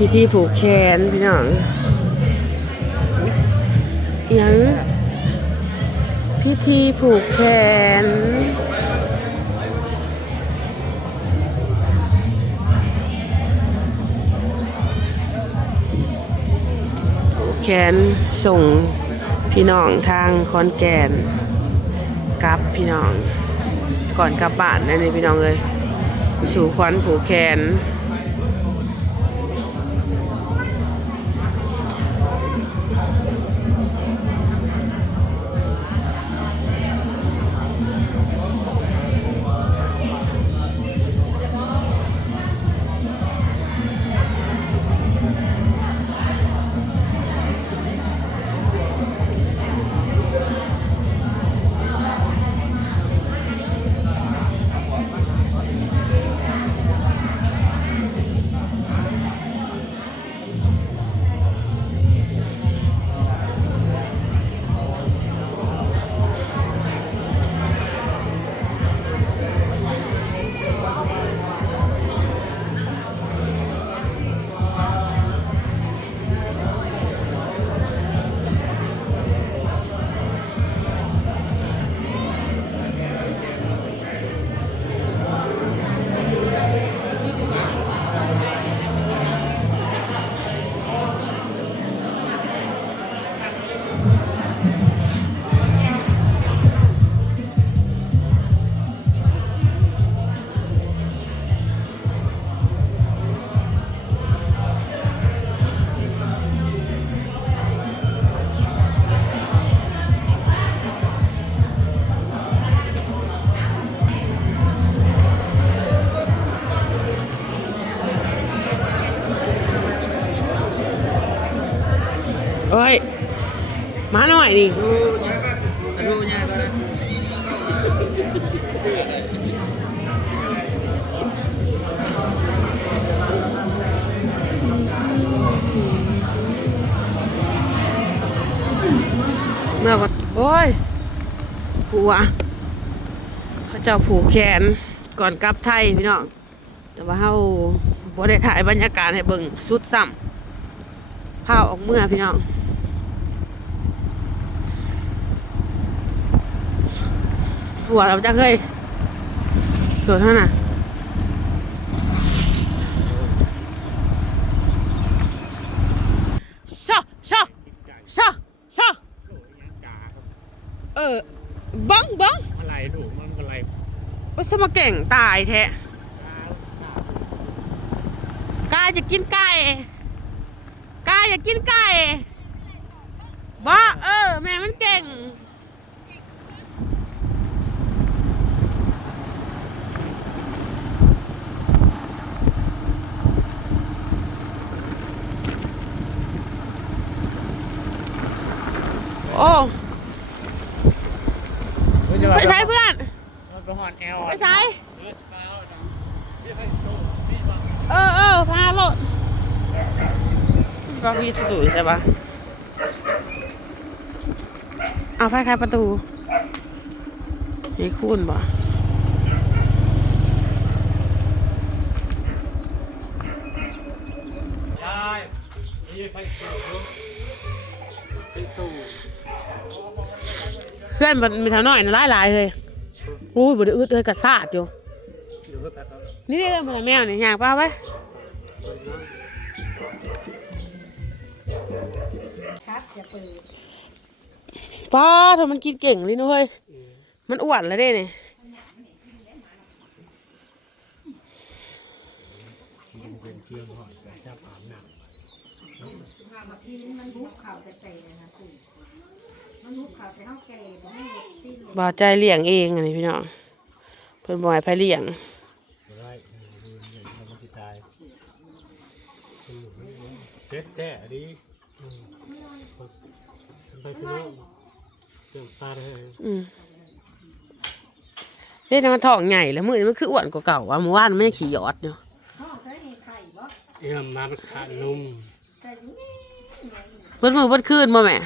พิธีผูกแขนพี่น้องอิหยังพิธีผูกแขนผูกแขนส่งพี่น้องทางคอนแกนกลับพี่น้อง ก่อนกลับบ้านนั่นนี่พี่น้องเลยสู่ขวัญผูกแขน มาหน่อยดิดูง่ายก็ได้เมื่อก่อนโอ้ยผัวเขาเจ้าผูกแขนก่อนกลับไทยพี่น้องแต่ว่าเฮาบ่ได้ถ่ายบรรยากาศให้เบิ่งสุดซ้ำพาออกเมื่อพี่น้อง หัวเราจะเคยตัวเท่าน่ะชอชอชอชอเออบังบังอะไรถูกมันอะไรโอ้ยสมาเก่งตายแท้กายจะกินไก่กายจะกินไก่บ้าเออ แม่มันเก่ง โอ้ไปใช้เพื่อนมันไปหอนแอลไปใช้เออสเปาเออเออพาโลดสปาวีตุ่ยใช่ปะเอาไพ่คลายประตูให้คุณบ่ เพื่อนมันมีแถวหน่อยนะหลายๆเลยโอ้ยบ่ได้อึดเลยกระซาดอยู่ อยู่ก็แป๊บนี่เรื่องมันแมวนี่อยากป้าไว้ป้าเธอมันกินเก่งเลยนุ้ยมันอ้วนแล้วเด้เนี่ยเป็นเครื่องหอยแต่ชอบอาบน้ำ มันบุกเข่าแต่แต่นะคุณมันบุกเข่าแต่เท่าแก่บ่ให้ตีนบ่ใจเลี้ยงเองอันนี้พี่น้องเพิ่นบ่ให้ไผเลี้ยงได้มันจะตายเจ็ดแก่ดิไปพี่น้องเติมตาเลยอืมเด้มันท้องใหญ่แล้วมื้อนี้มันคืออ้วนกว่าเก่าว่าเมื่อวานมันยังขี้หยอดอยู่พ่อเคยเห็นไข่บ่เอี่ยมมามันขาดนุ่มไข่อยู่นี่ เบิดมื้อเบิดคืนบ่แม่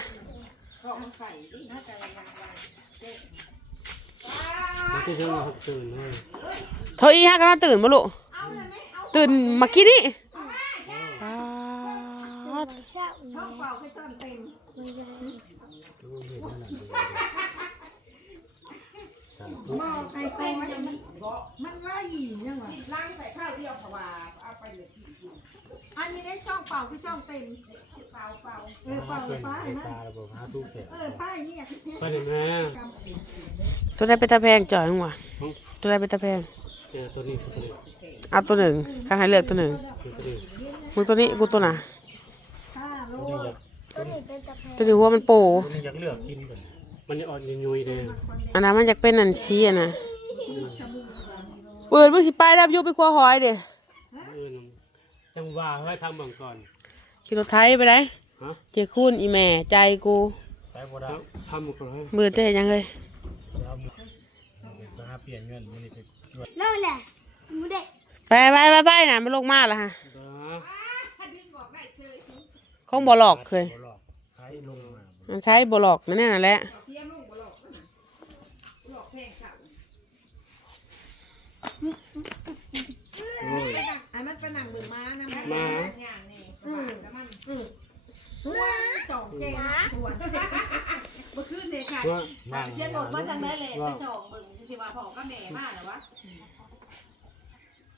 พ่อมันไข่ดิน่าจะยังไงมันจะเชื่อมาตื่นเลยโทรอีฮะกำลังตื่นบ่ลูกตื่นมากี้นี่ป้าดช่องเปล่าไปซ่อนเต็มดูเห็นนั่นน่ะหม้อไข่เต็มมันมันว่าหยียังไงล้างใส่ข้าวเดียวเพราะว่าเอาไปเลยกินอยู่อันนี้ได้ช่องเปล่าคือช่องเต็ม เปล่าเปล่าเออเปล่าเป็นป้ายเป็นนะตาระบบหาตู้แขกเออป้ายเนี่ยไปเลยแม่ตัวใดเป็นตะแพงจ่อยหัวตัวใดเป็นตะแพงเนี่ยตัวนี้ตัวนี้เอาตัวหนึ่งข้างให้เลือกตัวหนึ่งตัวนี้มึงตัวนี้กูตัวน่ะห้าโลตัวนี้อยากตัวนี้หัวมันโปตัวนี้อยากเลือกกินก่อนมันจะอ่อนยุยๆเลยอันนั้นมันอยากเป็นอันชี้อะนะเปิดมึงสิไปแล้วอยุไปครัวหอยเด้ออื่นจังหวะเฮ้ยทำเบิ่งก่อน ขี่รถไทยไปได้ฮะเจ้าคุณอีแม่ใจกูไปบ่ได้ทำเบิ่งก่อนเฮ้ยมือเต้ยังเลยเอามือมาหาเปลี่ยนเงินมันนี่สิเล่าแหละหมูเด็กไปไปไปไปน่ะมันลงมาแล้วฮะเด้อคงบ่หลอกเคยบ่หลอกใช้ลงมามันใช้บ่หลอกนั่นน่ะแหละโอ้ยอันมันเป็นหนังเบือม้านะมา อย่งนี้เออเออหัวสองเจนหัวเมื่อคืนเนี่ยค่ะว่าเชียนบทมาทางนั้เลยไปส่งมึงที่ว่าพ่อก็แม่มาแล้ววะ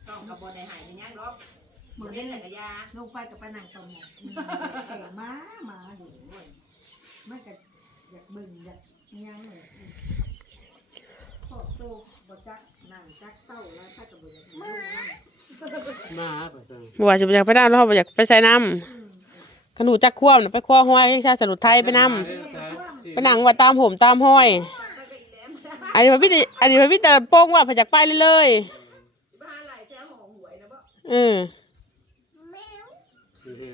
ต้องกับบนในหายในย่างรอบมือเล่นจักรยาลงไปกับปนังตรงนี้แต่มามาอยู่ด้วยมันก็อยากบึงอยากยังเลยขอบตัวบจักนังจักเต้าแล้วถ้ากับบุญมามาปเถอะบ่ว่าสิไปอยากไปน้ำแล้วเขาบ่อยากไปใส่น้ำ ขนูจักควมน่ะไปครัวห้อยให้ชาสลุดไทยไปน้ำไปนั่งว่าตามผมตามห้อย อันนี้พระพี่อันนี้พระพี่แต่โป้งว่าพอยากไปเลยเลยบ้านไหลแซวหอมหวยนะบ่ๆเออ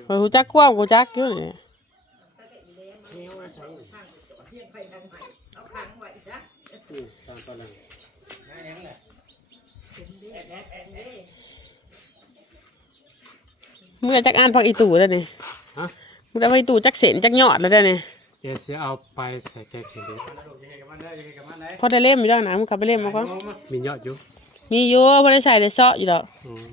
พอยหูจักควมกูจักอยู่นี่ข้างเทียบไปทางไหนเอาค้างไว้จ้ะนี่ตามตอนหลังมึงจะจักอ่านพักอีตู่แล้วนี่ ฮะมึงจะพักอีตู่จักเสนจักยอดแล้วเด้อนี่เดี๋ยวจะเอาไปใส่แกงเขียดเด็ดพอได้เล่มอยู่แล้วนะมึงกลับไปเล่มมาก็มียอดอยู่มีอยู่พอได้ใส่ได้เซาะอยู่ดอกอืม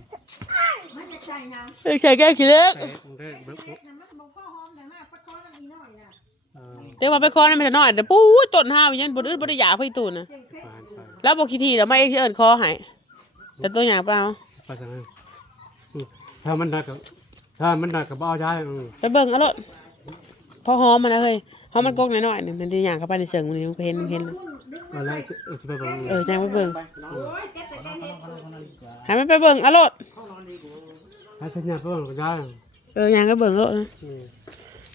มันจะใช่นะเอ้ยใส่แก้ขี้เล็กใส่ตรงเด้อเบิ่งเล็กนะมันบอกข้อหอมแต่หน้าปัดคอน้ำอีน้อยนะเออเดี๋ยวมาไปคอนั่นไม่ได้น้อยเดี๋ยวปุ้ยต้นห้าวยันบ่ดื้อบ่ได้หยาพักอีตู่นะเจ๊งเพชรผ่านไปแล้วบอกขี้ทีเดี๋ยวมาเองสิเอิ้นคอให้แต่ตัวอย่างเปล่าไปทางนั้นอืมถ้ามันได้กั บถ้ามันได้กับเอาได้อืมไปเบิ่งเอาโลดพอหอมมันนะเฮ้ยหอมมันกกน้อยๆนี่มันได้อย่างเข้าไปในเสิงมันนี่มันก็เห็นมันเห็นเลยเอาละสิเอาสิไปเบิ่งเออจังไปเบิ่งโอ้ยเจ็บไปแค่นี้ให้มันไปเบิ่งเอาโลดให้สัญญาณเบิ่งก็ได้เอออย่างก็เบิ่งโลดนะอืม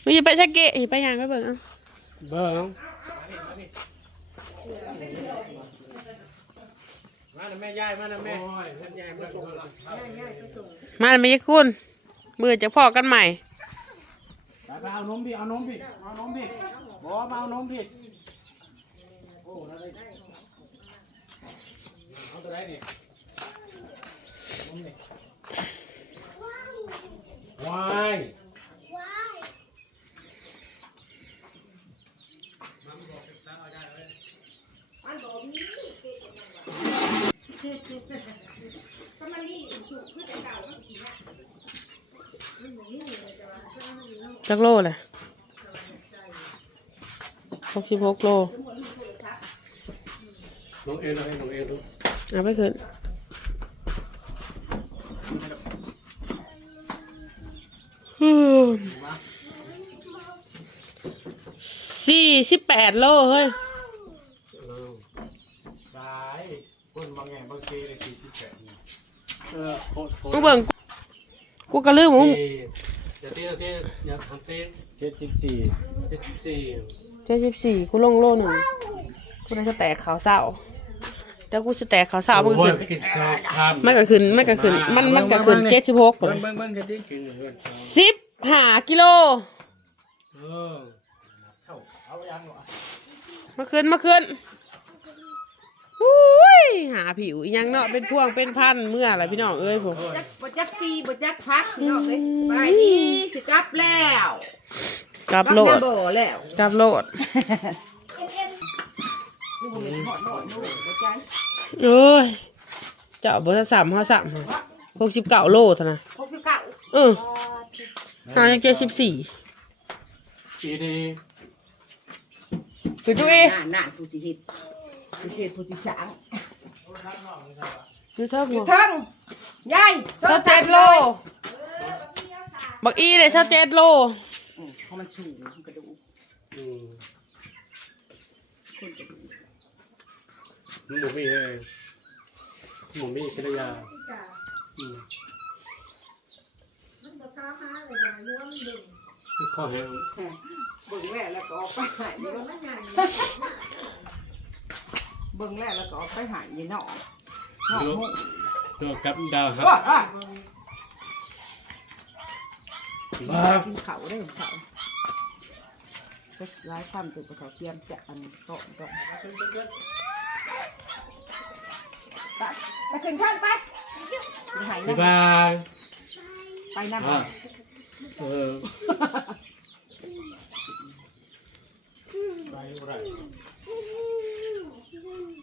มึงอย่าไปชักเกะอย่าไปอย่างก็เบิ่งเอาเบิ่งมาแม่ยายมาแม่ยายมาส่งมาไม่ยคุณ มือจะพอกันใหม่ไปเอานมพี่เอานมพี่เอานมพี่บ่มาเอานมพี่โอ้อะไรเอาตัวไหนดิว้ายก็มันนี่สุกขึ้นแต่เก่ามันกินอะ จักโลเลยหกสิบหกโลน้องเอ็นเอาให้น้องเอ็นดูเอาไปขึ้นอืมสี่สิบแปดโลเฮ้ยได้คนบางแห่งบางทีเลยสี่สิบแปดนี่เออโคตรโคตรมึงเบิ่งกูก็ลืมมึงเดี๋ ยวตีเดี๋ยวตีเดี๋ยวทำตีเจ็ดสิบสี่เจ็ดสิบสี่เจ็ดสิบสี่กูลงโลหนึ่งกูได้สแต็กขาวเศร้าเดี๋ยวกูสแต็กขาวเศร้ามึงโอ้ยขึ้นไปกินซอสครับมันก็ขึ้นมันก็ขึ้นมันมันก็ขึ้นเจ็ดสิบหกเบิ้งเบิ้งเบิ้งกันดิกินเพื่อนสิบห้ากิโลเออเอายังวะมาขึ้นมาขึ้น อุ้ยหาผิวอีหยังเนาะเป็นพวงเป็นพันเมื่ออะไรพี่น้องเอ้ยผมจักบ่จักปีบ่จักพักพี่น้องเลยไปดีสิกลับแล้วกลับโลดบ่แล้วกลับโลดกูบ่เห็นหอดหอดนู่นบ่จังเอ้ยเจ้าบริษัทสามห้าสามหกสิบเก้าโลเท่านะ69เออหายังเจ็ดสิบสี่ปีดีคือตัวเองน่าน่าผู้สิเฮ็ด ผู้สิเฮ็ดผู้สิช้างคือเท่าอหัยู่วเทั้งยายเท่าเจ็ดโลบักอีเลยเท่าเจ็ดโลอืมเพราะมันสูงมันกระดูกอืมคนกระดูกหมูมี่ให้หมูมี่กิริยาอืมมันบ่ท้าหาเลยอย่าย้วนเบิ่งคือข้อแห้งแหม่เบิ่งแล้วแล้วก็ออกไปหายเดี๋ยวเนาะมันใหญ่ เบิ่งแล้วแล้วก็ออกไปหายยีเนาะเนาะดูหมูดูกับดาวครับว้าว้าบ้ากินเขาได้อเขาก็ร้ายความตึกเขาเตรียมจะอันก่อนก่อนไปไปขึ้นข้างไปไปหายบ๊ายนะบายไปนั่งอะเออไปอะไร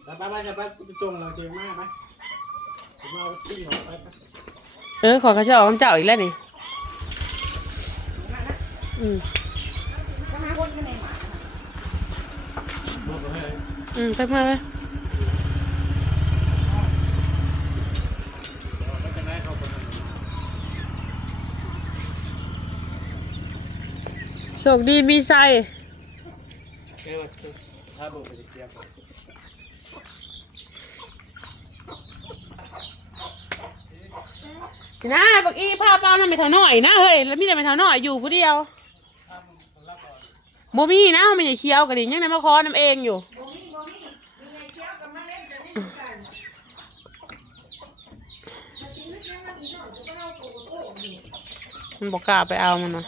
ไปไปไปจะไปจงเราเจงมากไหมผมเอาที่หอไปไปเออ ขอเขาจะออกคำเจ้าอีกแล้วนี่อืมหมาบอกให้อืมไปมาเลยก็จะได้เข้าไปโชคดีมีไซแค่ว่าจะถ้าบอกไปจะเกี่ยว นะบักอีพาเป้านั่นไม่เท่าน้อยนะเฮ้ยแล้วมีแต่ไม่เท่าน้อยอยู่ผู้เดียวบ่มีนะมันอย่าเคี้ยวกันดิยังไงมาคอน้ำเองอยู่มันบอกกล้าไปเอามันนะ